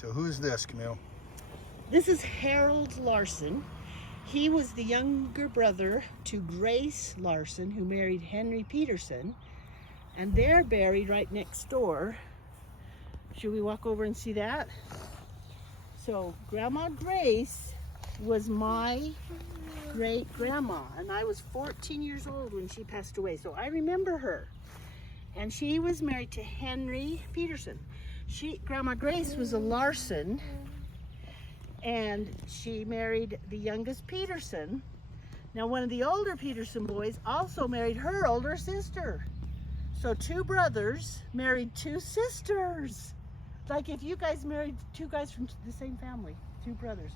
So who's this, Camille? This is Harold Larsen. He was the younger brother to Grace Larsen, who married Henry Peterson, and they're buried right next door. Should we walk over and see that? So Grandma Grace was my great-grandma, and I was 14 years old when she passed away, so I remember her. And she was married to Henry Peterson. Grandma Grace was a Larsen, and she married the youngest Peterson. Now, one of the older Peterson boys also married her older sister. So 2 brothers married 2 sisters. Like if you guys married 2 guys from the same family, 2 brothers.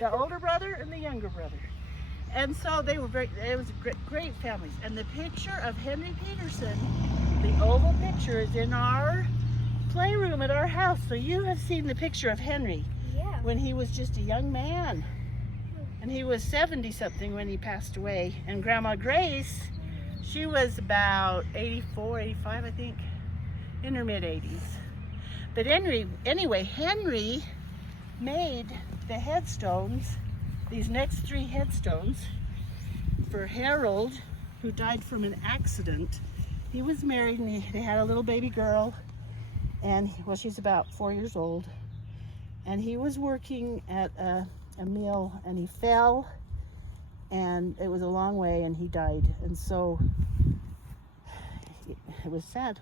The older brother and the younger brother. And so it was great families. And the picture of Henry Peterson, the oval picture, is in our playroom at our house. So you have seen the picture of Henry. Yeah. When he was just a young man. And he was 70-something when he passed away. And Grandma Grace, she was about 84, 85, I think, in her mid-80s. But anyway, Henry made the headstones, these next 3 headstones, for Harold, who died from an accident. He was married and they had a little baby girl, and well, she's about 4 years old. And he was working at a mill and he fell, and it was a long way and he died. And so it was sad.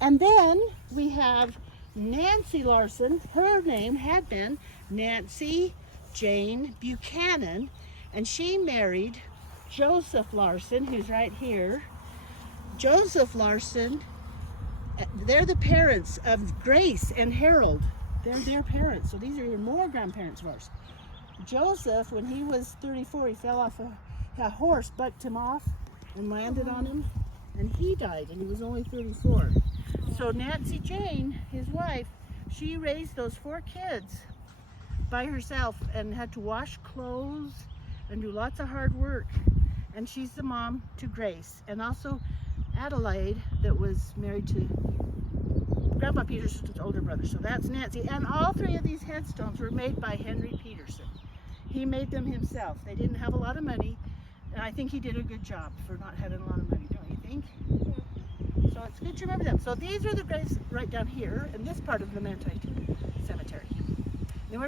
And then we have Nancy Larsen. Her name had been Nancy Jane Buchanan, and she married Joseph Larsen, who's right here. Joseph Larsen, they're the parents of Grace and Harold. They're their parents, so these are even more grandparents of ours. Joseph, when he was 34, he fell off a horse, bucked him off and landed on him, and he died, and he was only 34. So Nancy Jane, his wife, she raised those 4 kids by herself and had to wash clothes and do lots of hard work. And she's the mom to Grace, and also Adelaide, that was married to Grandpa Peterson's older brother. So that's Nancy. And all 3 of these headstones were made by Henry Peterson. He made them himself. They didn't have a lot of money, and I think he did a good job for not having a lot of money, don't you think? Yeah. So it's good to remember them. So these are the graves right down here in this part of the Manti cemetery.